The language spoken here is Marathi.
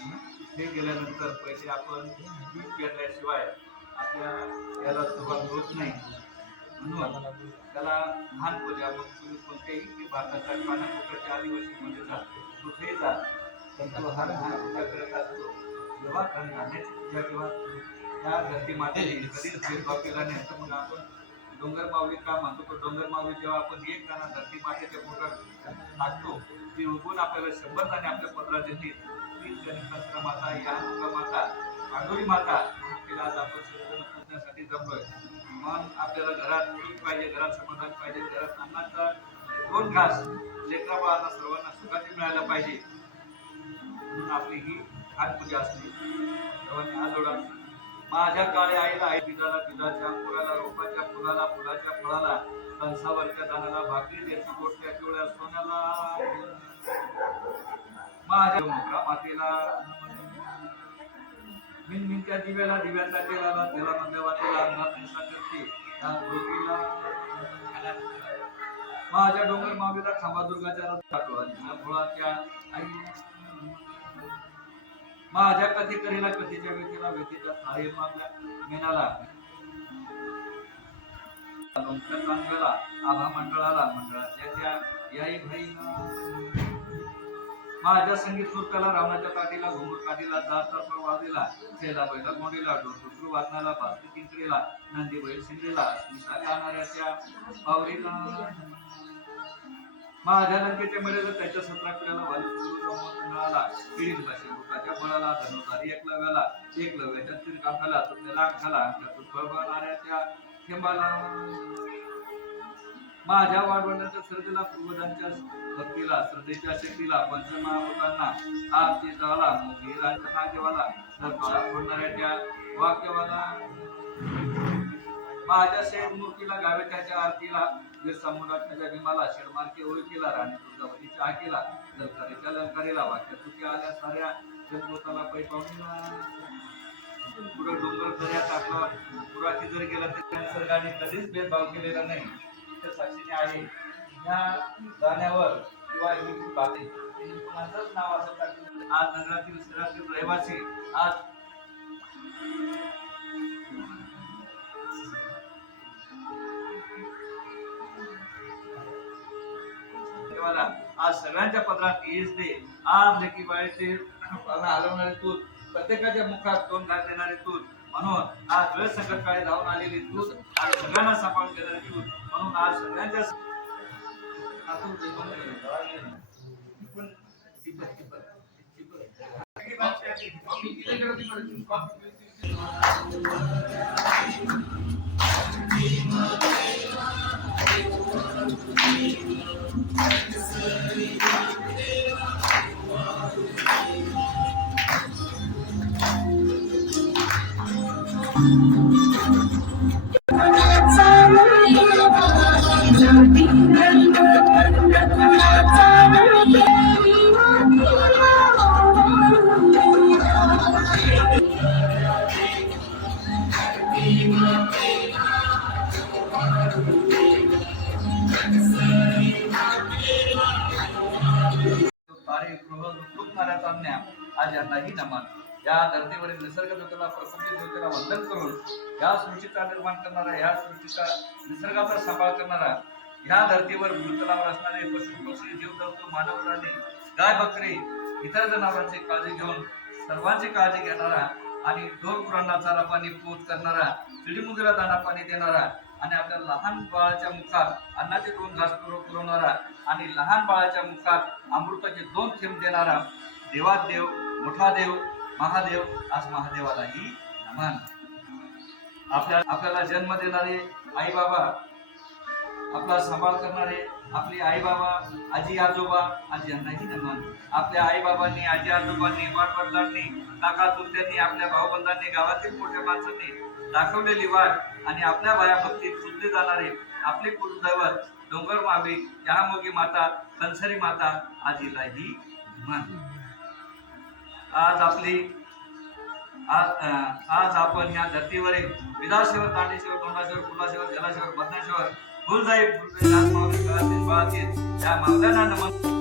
हे गेल्यानंतर पैसे आपण पीक घेतल्याशिवाय आपल्या याला सुरुवात होत नाही. म्हणून त्याला लहान पूजा मग तुम्ही कोणत्याही ते भारताच्या कानाकोपऱ्याच्या आदिवासीमध्ये जा कुठेही जात पण तो हा लहान पूजा करत असतो जेव्हा धान्याची पूजा किंवा त्या धरती मातेने कधीच भेदभाव केला नाही असं म्हणून आपण डोंगर माऊली का म्हणतो तर डोंगर माऊली जेव्हा आपण एक दाणा धरती मातेच्या पोटात टाकतो ती उगून आपल्याला शंभर दाणे आपल्या पत्रात येतील. तीच गणेशास्त्र माता या माता पांडुरी माता तिला आज आपण सगळेजण पूजण्यासाठी जमलोय. मन आपल्याला घरात सुख पाहिजे घरात समाधान पाहिजे घरात अन्नाचा दोन घास लेकरा बाळांना सर्वांना सुखाची मिळायला पाहिजे. म्हणून आपली ही हात पूजा असते. सर्वांनी हात जोडा. माझ्या काळ्या आईला आई पिताला पिताच्या पुराला रोपाच्या फुलाला फुलाच्या फळाला कंसावरच्या दानाला भाकरी देतो गोष्टी पिवळ्या सोन्याला. माझ्या मोकळा मातेला. मिनमिनत्या दिव्याला दिव्याचा तेलाला तेला वाटेला अंगात निसा करते त्या झोपीला माझ्या डोंगर मावीला खांबादुर्गाच्या दुर्गाच्या रथातो आणि फुलाच्या आई माझ्या कधी करीला कथेच्या व्यक्तीला व्यक्तीचा थाळी मागल्या मेनाला मंडळाला आभा मंडळाला मंडळाच्या त्या याई भाई. माझ्या संगीत सुरताला रावणाच्या काठीला घुंगूर काठीला जाता वाजलेला शेला बैला मोडीला डोरडुकरू वाजनाला बासरी किंकडीला नंदी बैल शिंदेला स्मिता गाणाऱ्याच्या पावरीला. माझ्या लंकेच्या मेळेला त्याच्या सतरा पिढ्याला वाली मिळाला पिढीत भाषे बुकाच्या बळाला धनुधारी एकलव्याला एकलव्याच्या तिरकांगाला तुटलेला अंगाला अंगातून फळफळणाऱ्याच्या थेंबाला. माझ्या वाढवण्याच्या श्रद्धेला पूर्वजांच्या भक्तीला श्रद्धेच्या शक्तीला पंचमहाभूतांना आरती झाला मुगीला नागेवाला फोडणाऱ्या त्या वाक्यवाला माझ्या शेठ मूर्तीला गावेच्याच्या आरतीला बिरसा मुंडाच्या भीमाला शेडमार्के ओळखीला राणी तुळजावतीच्या आकेला ललकारीच्या ललकारीला वाक्य तुकी आल्या साऱ्या जगमोताला पैपावणीला पुढं डोंगर दर्यात आपला पुराची जर गेला तर निसर्गाने कधीच भेदभाव केलेला नाही. त्या साक्षीने आहे. या गाण्यावर किंवा ही बाते कुणाचंच नाव असं टाकलं आज नगरातील शहरातील रहिवासी आज देवाला आज सगळ्यांच्या पदरात येस दे. आज लेकी बाळेचे हलवणारे तूत प्रत्येकाच्या मुखात तोंड घाल देणारे तूत म्हणून आज वेळ संकट काळी धावून आलेली तूत आज सगळ्यांना सांभाळून देणारी तूत म्हणून आज सगळ्यांच्या Thank you. बंद केलं. पण गृह लुटणाऱ्या चांदण्या आज यांनाही नमन. या धर्तीवरील निसर्ग देवतेला प्रकृती देवतेला वंदन करून या सृष्टीचा निर्माण करणारा ह्या सृष्टीचा निसर्गाचा सांभाळ करणारा ह्या धर्तीवर मृतलावर असणारे पशु पक्षी जीवजंतू मानव प्राणी गाय बकरी इतर जनावरांची काळजी घेऊन सर्वांची काळजी घेणारा आणि ढोर पुरांना चारा पाणी पोच करणारा चिडीमुंदीला दाना पाणी देणारा आणि आपल्या लहान बाळाच्या मुखात अन्नाचे दोन घास पुरवणारा आणि लहान बाळाच्या मुखात अमृताचे दोन थेंब देणारा देवादेव मोठा देव महादेव आज महादेवालाही नमन. आपल्या आपल्याला जन्म देणारे आई बाबा आपला सांभाळ करणारे आपले आई बाबा आजी आजोबा आज यांनाही नमन. आपल्या आई बाबांनी आजी आजोबांनी वाटवडिलांनी काका चुलत्यांनी आपल्या भाऊबंधांनी गावातील मोठ्या माणसांनी दाखवलेली वाट आणि आपल्या भयाभक्तीत पूजले जाणारे आपले कुलदैवत डोंगर मावी चहामोगी माता कंसरी माता आजीलाही नमन आज आपली आज आपण या धर्तीवरील विधासेवर तांडेश्वर तोंडाश्वर फुलाशेवर जलाशेवर बदनाश्वर फुलजाई फुलजाई या मावळ्यांना नमन